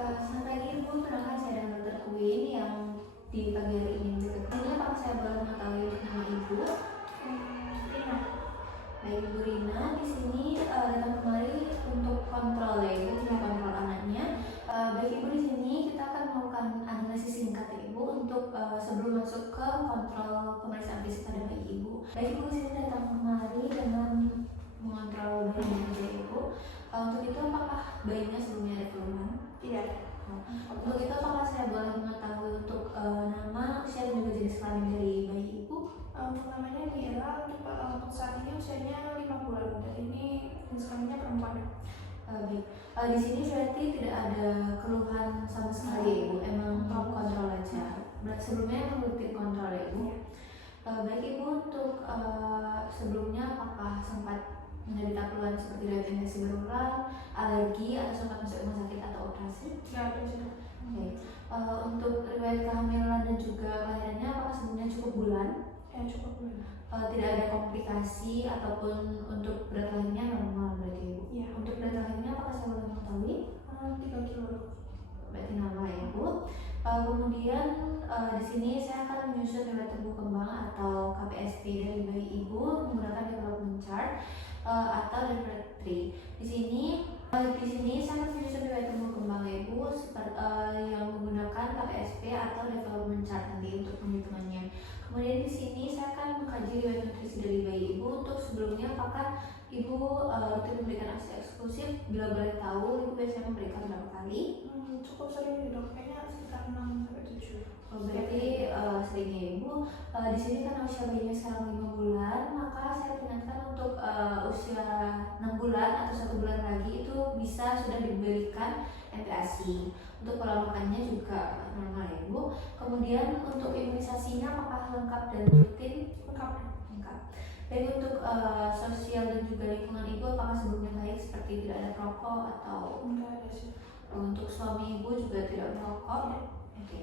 Selamat pagi Ibu, kenalkan saya dengan Dr. Queen yang di pagi hari ini ini apakah saya boleh mengetahui nama Ibu? Rina. Baik Ibu Rina, di sini datang kemari untuk kontrol ya Ibu, kontrol anaknya. Baik Ibu, di sini kita akan melakukan analisis singkat ya Ibu untuk sebelum masuk ke kontrol pemeriksaan fisik pada bayi Ibu. Baik Ibu, di sini datang kemari dengan mengontrol bayinya ya Ibu. Untuk itu apakah bayinya sebelumnya ada keluhan? Tidak. Untuk itu apakah saya boleh mengetahui untuk nama, usia dan juga jenis kelamin dari bayi Ibu? Namanya Mira, untuk saat ini usianya 5 bulan dan ini jenis kelaminnya perempuan. Baik, di sini berarti tidak ada keluhan sama sekali ya Ibu, emang kontrol aja. Sebelumnya rutin kontrol ya Ibu. Baik Ibu, untuk sebelumnya apakah sempat menderita keluhan seperti diabetes berulang, alergi, atau sempat masuk rumah sakit atau operasi? Tidak ada sih. Oke. Untuk riwayat kehamilan dan juga kelahirannya apakah sebelumnya cukup bulan? Cukup bulan. Tidak ada komplikasi ataupun untuk berat lahirnya normal berarti Ibu? Iya. Untuk berat lahirnya apakah saya boleh mengetahui? 3 kilo. Berarti normal ya Ibu. Kemudian di sini saya akan menyusun riwayat tumbuh kembang atau KPSP dari bayi Ibu menggunakan development chart atau laboratory. Di sini saya akan menyusun riwayat tumbuh kembang ya Ibu yang menggunakan KPSP atau development chart nanti untuk penghitungannya. Kemudian di sini saya akan mengkaji riwayat nutrisi dari bayi Ibu. Untuk sebelumnya apakah Ibu rutin memberikan ASI eksklusif? Bila boleh tahu Ibu biasanya memberikan berapa kali? Cukup sering nih dok, kayaknya sekitar 6-7. Berarti seringnya Ibu. Di sini kan usia bayinya sekarang 5 bulan, maka saya ingatkan untuk usia 6 bulan atau 1 bulan lagi itu bisa sudah diberikan MPASI. Untuk pola makannya juga normal ya Ibu. Kemudian untuk imunisasinya apakah lengkap dan rutin? Lengkap. Baik, untuk sosial dan juga lingkungan Ibu apakah sebelumnya baik seperti tidak ada perokok atau? Enggak ada sih. Untuk suami Ibu juga tidak merokok ya? Oke.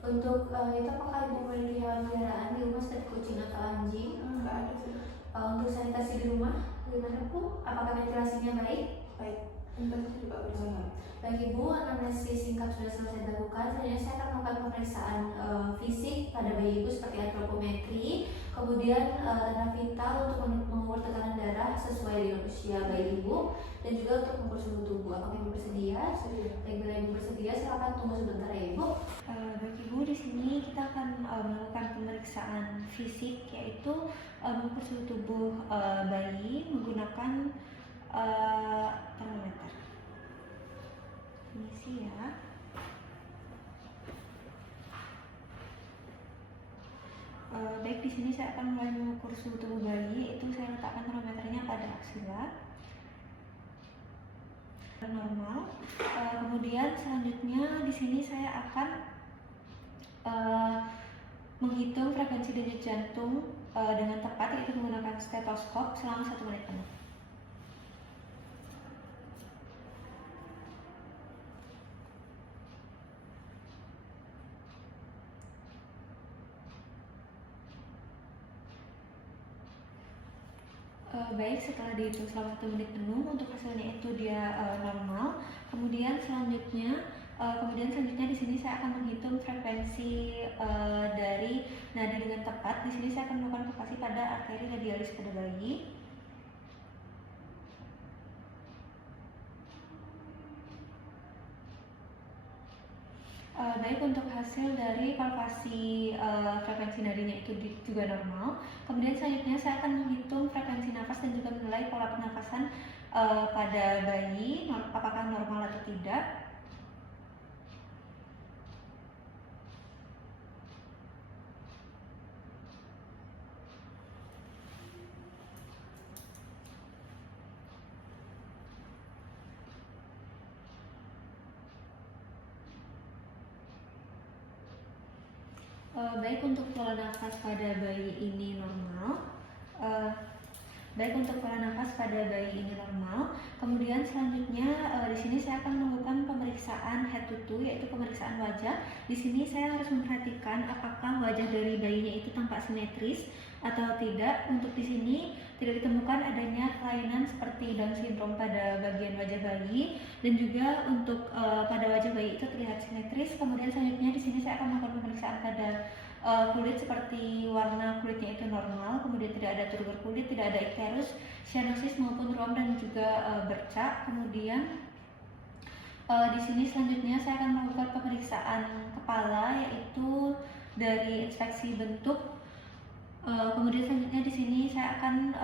Untuk itu apakah Ibu memiliki hewan peliharaan di rumah seperti kucing atau anjing? Enggak ada sih. Untuk sanitasi di rumah bagaimana Bu? Apakah ventilasinya baik? Baik. Ventilasi juga bisa. Baik Ibu, anamnesis singkat sudah selesai dilakukan. Selanjutnya saya akan melakukan pemeriksaan fisik pada bayi Ibu seperti antropometri, kemudian tanda vital untuk mengukur tekanan darah sesuai dengan usia bayi Ibu, dan juga untuk mengukur suhu tubuh. Apakah Ibu bersedia? Baik, bila Ibu bersedia, silakan tunggu sebentar ya Ibu. Baik Ibu, di sini kita akan melakukan pemeriksaan fisik, yaitu mengukur suhu tubuh bayi menggunakan termometer. Permisi ya. Baik, di sini saya akan mulai mengukur suhu tubuh bayi. Itu saya letakkan termometernya pada aksila normal. Kemudian selanjutnya di sini saya akan menghitung frekuensi denyut jantung dengan tepat, yaitu menggunakan stetoskop selama 1 menit penuh. Baik, setelah dihitung selama 1 menit penuh, untuk hasilnya itu dia normal. Kemudian selanjutnya di sini saya akan menghitung frekuensi dari nadi dengan tepat. Di sini saya akan melakukan palpasi pada arteri radialis pada bayi. Baik, untuk hasil dari palpasi frekuensi nadinya itu juga normal. Kemudian selanjutnya saya akan menghitung frekuensi nafas dan juga menilai pola pernapasan pada bayi, apakah normal atau tidak. Baik, untuk pola nafas pada bayi ini normal. Kemudian selanjutnya di sini saya akan melakukan pemeriksaan head to toe, yaitu pemeriksaan wajah. Di sini saya harus memperhatikan apakah wajah dari bayinya itu tampak simetris atau tidak. Untuk di sini tidak ditemukan adanya kelainan seperti Down syndrome pada bagian wajah bayi, dan juga untuk pada wajah bayi itu terlihat simetris. Kemudian selanjutnya di sini saya akan melakukan pemeriksaan pada kulit, seperti warna kulitnya itu normal, kemudian tidak ada turgor kulit, tidak ada icterus, cyanosis maupun ruam, dan juga bercak. Kemudian di sini selanjutnya saya akan melakukan pemeriksaan kepala, yaitu dari inspeksi bentuk. Kemudian selanjutnya di sini saya akan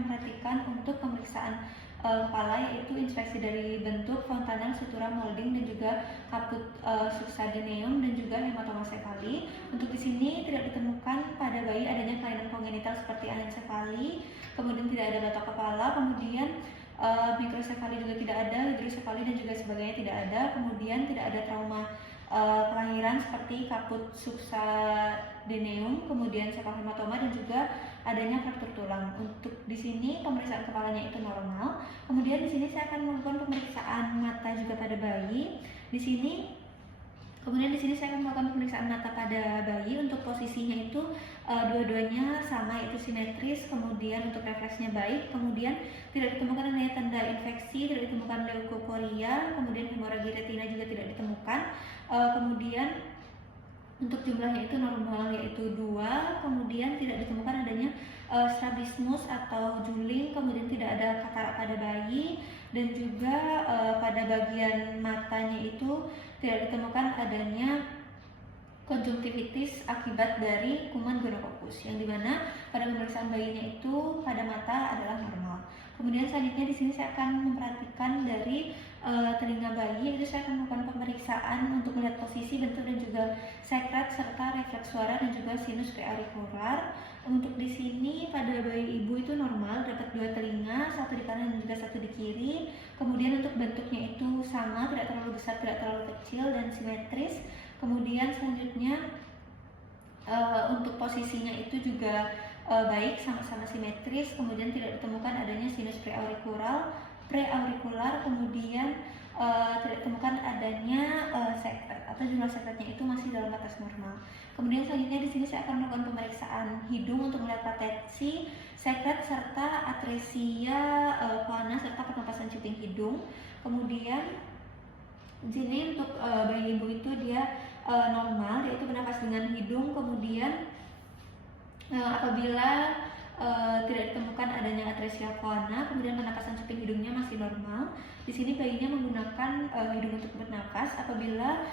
memperhatikan untuk pemeriksaan kepala, yaitu inspeksi dari bentuk, fontanel, sutura, molding, dan juga kaput succedaneum, dan juga hematomasefali. Untuk di sini tidak ditemukan pada bayi adanya kelainan kongenital seperti anencefali, kemudian tidak ada batok kepala, kemudian mikrosefali juga tidak ada, hidrosefali dan juga sebagainya tidak ada, kemudian tidak ada trauma kelahiran seperti kaput succedaneum, kemudian cephalhematoma, dan juga adanya fraktur tulang. Untuk di sini pemeriksaan kepalanya itu normal. Kemudian di sini saya akan melakukan pemeriksaan mata juga pada bayi. Kemudian di sini saya akan melakukan pemeriksaan mata pada bayi. Untuk posisinya itu dua-duanya sama, yaitu simetris. Kemudian untuk refleksnya baik. Kemudian tidak ditemukan adanya tanda infeksi, tidak ditemukan leukokoria. Kemudian hemoragi retina juga tidak ditemukan. Kemudian untuk jumlahnya itu normal, yaitu 2. Kemudian tidak ditemukan adanya strabismus atau juling. Kemudian tidak ada katarak pada bayi, dan juga pada bagian matanya itu tidak ditemukan adanya konjungtivitis akibat dari kuman gonococcus, yang dimana pada pemeriksaan bayinya itu pada mata adalah normal. Kemudian selanjutnya di sini saya akan memperhatikan dari telinga bayi, itu saya akan melakukan pemeriksaan untuk melihat posisi, bentuk, dan juga sekret serta refleks suara, dan juga sinus preaurikular. Untuk di sini pada bayi ibu itu normal, dapat 2 telinga, 1 di kanan dan juga 1 di kiri. Kemudian untuk bentuknya itu sama, tidak terlalu besar, tidak terlalu kecil, dan simetris. Kemudian selanjutnya untuk posisinya itu juga baik, sama-sama simetris. Kemudian tidak ditemukan adanya sinus preaurikular, kemudian tidak ditemukan adanya sekret atau jumlah sekretnya itu masih dalam batas normal. Kemudian selanjutnya di sini saya akan melakukan pemeriksaan hidung untuk melihat patensi sekret serta atresia koana serta pernapasan cuping hidung. Kemudian di sini untuk bayi ibu itu dia normal, yaitu bernapas dengan hidung. Kemudian apabila tidak ditemukan adanya atresia koana, kemudian pernapasan cuping hidungnya masih normal. Di sini bayinya menggunakan hidung untuk bernapas. Apabila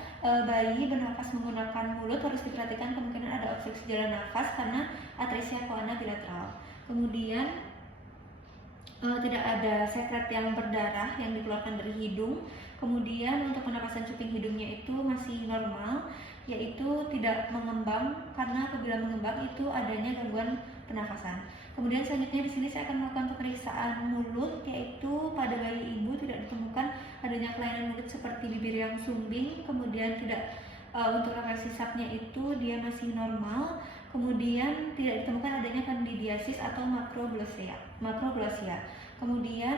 bayi bernapas menggunakan mulut, harus diperhatikan kemungkinan ada obstruksi jalan nafas karena atresia koana bilateral. Kemudian tidak ada sekret yang berdarah yang dikeluarkan dari hidung. Kemudian untuk pernapasan cuping hidungnya itu masih normal, yaitu tidak mengembang, karena apabila mengembang itu adanya gangguan pernafasan. Kemudian selanjutnya di sini saya akan melakukan pemeriksaan mulut, yaitu pada bayi ibu tidak ditemukan adanya kelainan mulut seperti bibir yang sumbing. Kemudian tidak untuk refleks hisapnya itu dia masih normal. Kemudian tidak ditemukan adanya candidiasis atau makroglossia. Kemudian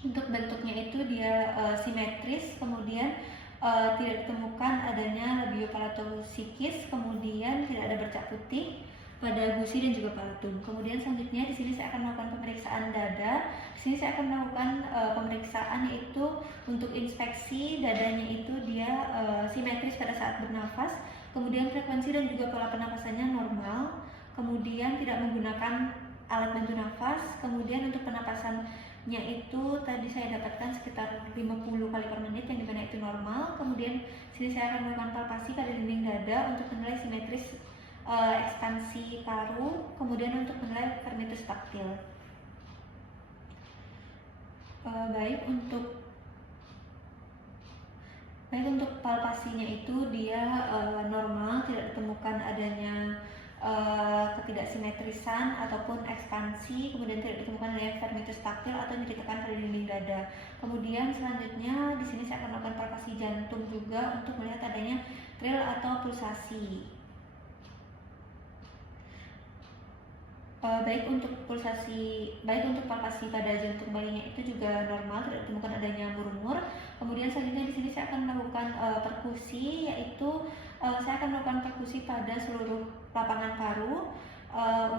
untuk bentuknya itu dia simetris. Kemudian tidak ditemukan adanya labiopalatosikis. Kemudian tidak ada bercak putih pada gusi dan juga palatum. Kemudian selanjutnya di sini saya akan melakukan pemeriksaan dada. Di sini saya akan melakukan pemeriksaan, yaitu untuk inspeksi dadanya itu dia simetris pada saat bernafas. Kemudian frekuensi dan juga pola pernapasannya normal. Kemudian tidak menggunakan alat bantu nafas. Kemudian untuk pernapasannya itu tadi saya dapatkan sekitar 50 kali per menit, yang dimana itu normal. Kemudian sini saya akan melakukan palpasi pada dinding dada untuk menilai simetris ekspansi paru, kemudian untuk menilai vermitus taktil. Baik untuk palpasinya itu dia normal, tidak ditemukan adanya ketidaksimetrisan ataupun ekspansi. Kemudian tidak ditemukan adanya vermitus taktil atau nyeritakan pada dinding dada. Kemudian selanjutnya di sini saya akan melakukan palpasi jantung juga untuk melihat adanya trill atau pulsasi. baik untuk palpasi pada jantung bayinya itu juga normal, tidak ditemukan adanya murmur. Kemudian selanjutnya di sini saya akan melakukan perkusi, yaitu saya akan melakukan perkusi pada seluruh lapangan paru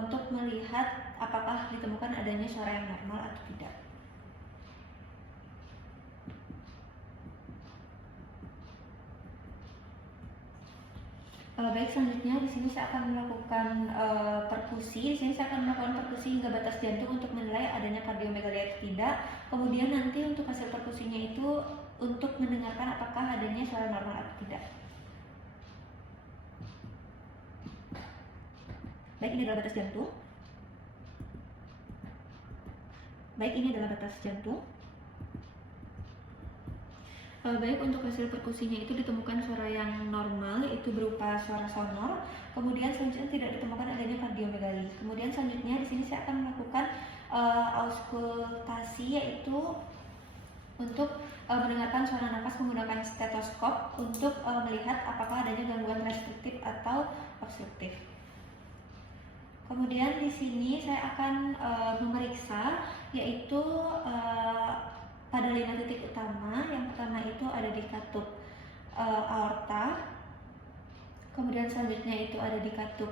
untuk melihat apakah ditemukan adanya suara yang normal atau tidak. Baik, selanjutnya di sini saya akan melakukan perkusi. Di sini saya akan melakukan perkusi hingga batas jantung untuk menilai adanya kardiomegali atau tidak. Kemudian nanti untuk hasil perkusinya itu untuk mendengarkan apakah adanya suara normal atau tidak. Baik, ini adalah batas jantung. Baik, ini adalah batas jantung. Baik, untuk hasil perkusinya itu ditemukan suara yang normal, yaitu berupa suara sonor. Kemudian selanjutnya tidak ditemukan adanya kardiomegali. Kemudian selanjutnya di sini saya akan melakukan auskultasi, yaitu untuk mendengarkan suara nafas menggunakan stetoskop untuk melihat apakah adanya gangguan restriktif atau obstruktif. Kemudian di sini saya akan memeriksa, yaitu pada 5 titik utama. Yang pertama itu ada di katup aorta, kemudian selanjutnya itu ada di katup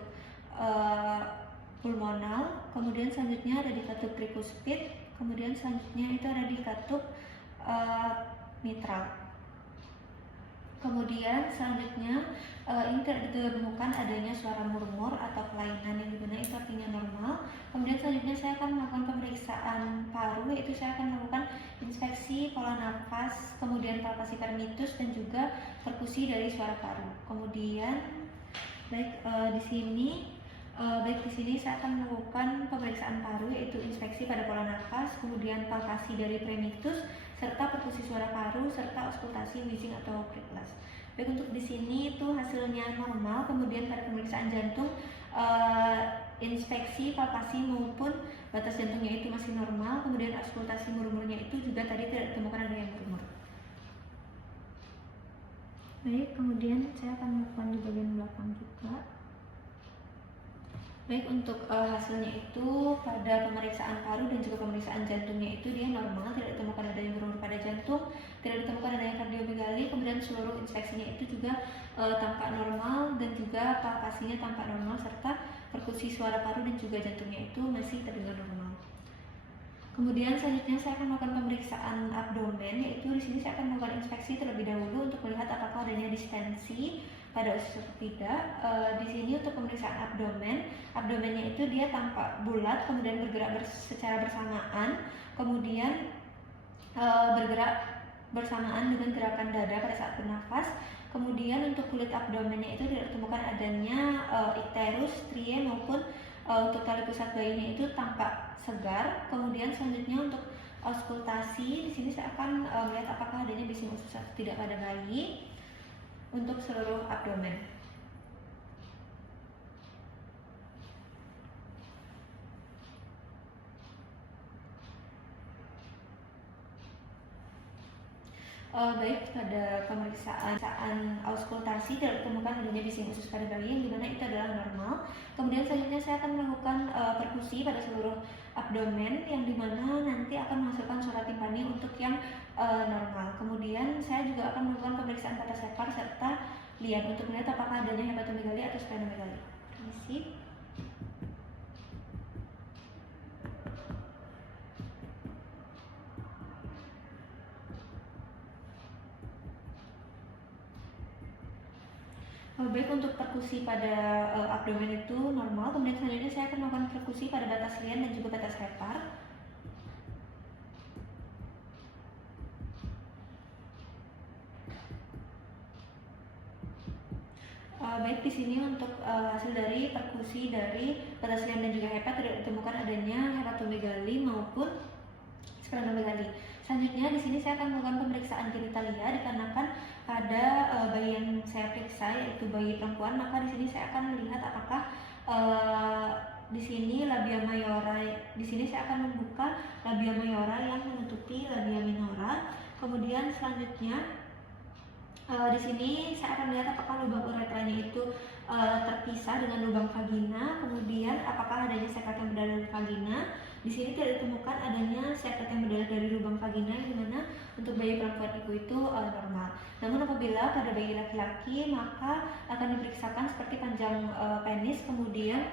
pulmonal, kemudian selanjutnya ada di katup trikuspid, kemudian selanjutnya itu ada di katup mitral. Kemudian selanjutnya ini tidak ditemukan adanya suara murmur atau kelainan, yang dimana itu artinya normal. Kemudian selanjutnya saya akan melakukan pemeriksaan paru, yaitu saya akan melakukan inspeksi pola nafas, kemudian palpasi pernitus dan juga perkusi dari suara paru. Kemudian di sini saya akan melakukan pemeriksaan paru, yaitu inspeksi pada pola nafas, kemudian palpasi dari premitus, serta perkusi suara paru, serta auskultasi wheezing atau breathless. Baik, untuk di sini itu hasilnya normal. Kemudian pada pemeriksaan jantung, inspeksi, palpasi maupun batas jantungnya itu masih normal. Kemudian auskultasi murmurnya itu juga tadi tidak ditemukan ada yang murmur. Baik, kemudian saya akan melakukan di bagian belakang juga. Baik, untuk hasilnya itu pada pemeriksaan paru dan juga pemeriksaan jantungnya itu dia normal, tidak ditemukan adanya murmur pada jantung, tidak ditemukan adanya kardiomegali. Kemudian seluruh inspeksinya itu juga tampak normal dan juga palpasinya tampak normal, serta perkusi suara paru dan juga jantungnya itu masih terdengar normal. Kemudian selanjutnya saya akan melakukan pemeriksaan abdomen, yaitu di sini saya akan melakukan inspeksi terlebih dahulu untuk melihat apakah adanya distensi pada usus atau tidak. Di sini untuk pemeriksaan abdomennya itu dia tampak bulat, kemudian bergerak secara bersamaan, kemudian bergerak bersamaan dengan gerakan dada pada saat bernafas. Kemudian untuk kulit abdomennya itu tidak ditemukan adanya icterus, strie maupun untuk tali pusat bayinya itu tampak segar. Kemudian selanjutnya untuk auskultasi, di sini saya akan melihat apakah adanya bising usus atau tidak pada bayi untuk seluruh abdomen. Baik, pada pemeriksaan auskultasi tidak ditemukan adanya bising usus pada bayi, yang dimana itu adalah normal. Kemudian selanjutnya saya akan melakukan perkusi pada seluruh abdomen, yang dimana nanti akan menghasilkan suara timpani untuk yang normal. Kemudian saya juga akan melakukan pemeriksaan tata separ serta lian untuk melihat apakah adanya hepatomegali atau splenomegali. Permisi. Baik, untuk perkusi pada abdomen itu normal. Kemudian selanjutnya saya akan melakukan perkusi pada batas lian dan juga batas hepar. Baik, di sini untuk hasil dari perkusi dari batas lian dan juga hepar tidak ditemukan adanya hepatomegali maupun splenomegali. Selanjutnya di sini saya akan melakukan pemeriksaan genitalia, dikarenakan pada bayi yang saya periksa, yaitu bayi perempuan, maka di sini saya akan melihat apakah di sini labia mayora. Di sini saya akan membuka labia mayora yang menutupi labia minora. Kemudian selanjutnya di sini saya akan melihat apakah lubang uretranya itu terpisah dengan lubang vagina. Kemudian apakah adanya sekret yang berdarah dari vagina? Di sini tidak ditemukan adanya sekret yang berdarah dari lubang vagina, yang dimana untuk bayi perempuan ibu itu normal. Namun apabila pada bayi laki-laki, maka akan diperiksakan seperti panjang penis, kemudian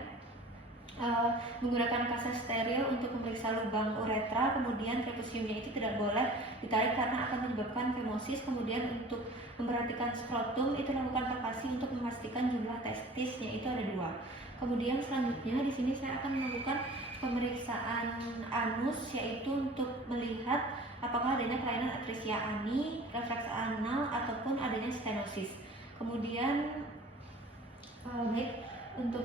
menggunakan kaset steril untuk memeriksa lubang uretra, kemudian trapeziumnya itu tidak boleh ditarik karena akan menyebabkan femosis. Kemudian untuk memperhatikan skrotum itu lakukan palpasi untuk memastikan jumlah testisnya itu ada 2. Kemudian selanjutnya di sini saya akan melakukan pemeriksaan anus, yaitu untuk melihat apakah adanya kelainan atresia ani, refleks anal ataupun adanya stenosis. Kemudian baik untuk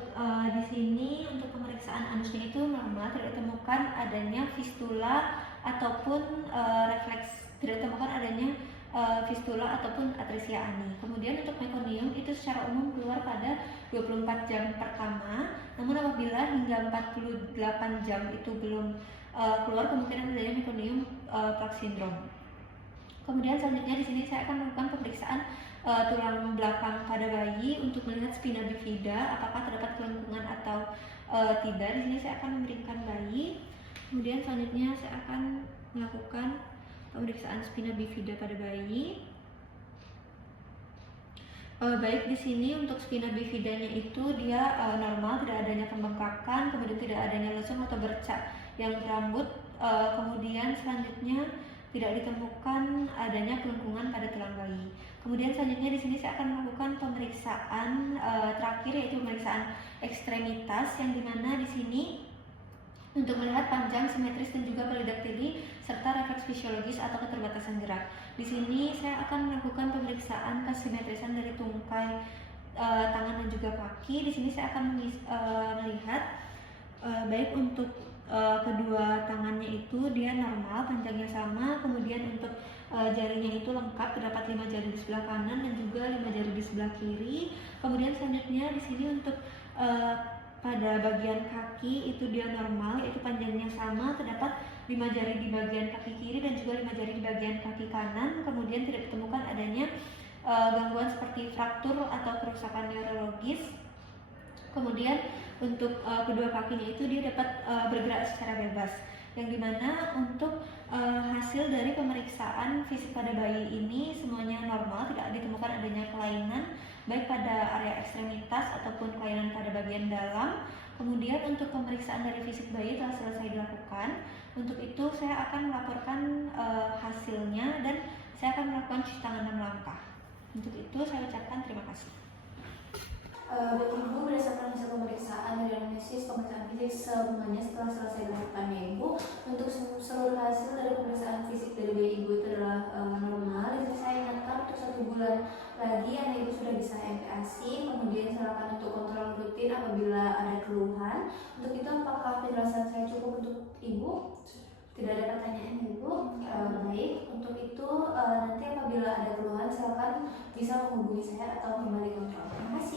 di sini untuk pemeriksaan anusnya itu normal, tidak ditemukan adanya fistula ataupun refleks, tidak ditemukan adanya fistula ataupun atresia ani. Kemudian untuk mekonium itu secara umum keluar pada 24 jam pertama. Namun apabila hingga 48 jam itu belum keluar, kemungkinan adanya mekonium plaque syndrome. Kemudian selanjutnya di sini saya akan melakukan pemeriksaan tulang belakang pada bayi untuk melihat spina bifida apakah terdapat kelengkungan atau tidak. Di sini saya akan memeringkan bayi. Kemudian selanjutnya saya akan melakukan pemeriksaan spina bifida pada bayi. Baik, di sini untuk spina bifidanya itu dia normal, tidak adanya pembengkakan, kemudian tidak adanya lesung atau bercak yang rambut. Kemudian selanjutnya tidak ditemukan adanya kelengkungan pada tulang bayi. Kemudian selanjutnya di sini saya akan melakukan pemeriksaan terakhir, yaitu pemeriksaan ekstremitas, yang dimana di sini untuk melihat panjang, simetris, dan juga polidaktili serta refleks fisiologis atau keterbatasan gerak. Di sini saya akan melakukan pemeriksaan kesimetrisan dari tungkai tangan dan juga kaki. Di sini saya akan melihat baik untuk kedua tangannya itu dia normal, panjangnya sama, kemudian untuk jarinya itu lengkap, terdapat 5 jari di sebelah kanan dan juga 5 jari di sebelah kiri. Kemudian selanjutnya di sini untuk pada bagian kaki itu dia normal, yaitu panjangnya sama, terdapat 5 jari di bagian kaki kiri dan juga 5 jari di bagian kaki kanan. Kemudian tidak ditemukan adanya gangguan seperti fraktur atau kerusakan neurologis. Kemudian untuk kedua kakinya itu dia dapat bergerak secara bebas, yang dimana untuk hasil dari pemeriksaan fisik pada bayi ini semuanya normal, tidak ditemukan adanya kelainan baik pada area ekstremitas ataupun kelainan pada bagian dalam. Kemudian untuk pemeriksaan dari fisik bayi telah selesai dilakukan. Untuk itu saya akan melaporkan hasilnya dan saya akan melakukan cuci tangan 6 langkah. Untuk itu saya ucapkan terima kasih. Baik Ibu, berdasarkan hasil pemeriksaan dari anamnesis pemeriksaan fisik semuanya setelah selesai dilakukan ya Ibu, untuk seluruh hasil dari pemeriksaan fisik dari bayi Ibu itu adalah normal. Jadi saya ingatkan untuk 1 bulan lagi anak Ibu sudah bisa MPASI. Kemudian silakan untuk kontrol rutin apabila ada keluhan. Untuk itu apakah penjelasan saya cukup untuk Ibu? Tidak ada pertanyaan Ibu? Baik, untuk itu nanti apabila ada keluhan silakan bisa menghubungi saya atau kembali kontrol. Terima kasih.